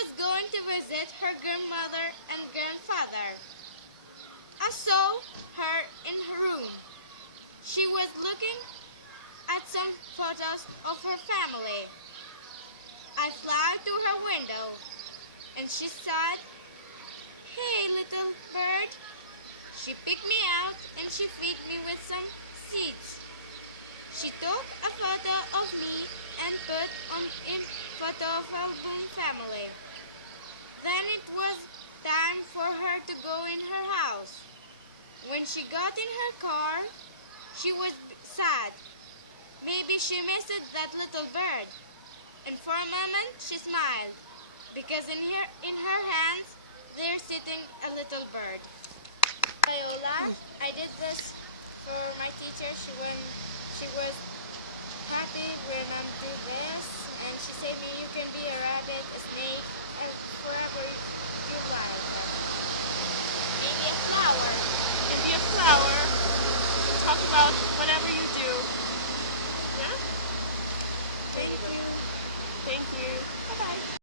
was going to visit her grandmother and grandfather. I saw her in her room. She was looking at some photos of her family. I flew to her window and she said, "Hey, little bird." She picked me out and she fed me with some seeds. She took a photo of me and put on in photo of album family. Then it was time for her to go in her house. When she got in her car, she was sad. Maybe she missed that little bird. And for a moment she smiled, because in her hands there's sitting a little bird. Viola, I did this for my teacher. She was happy when I do this, and she said me, "You can be a rabbit, a snake, and forever you like." Maybe a flower. Maybe a flower. Talk about whatever you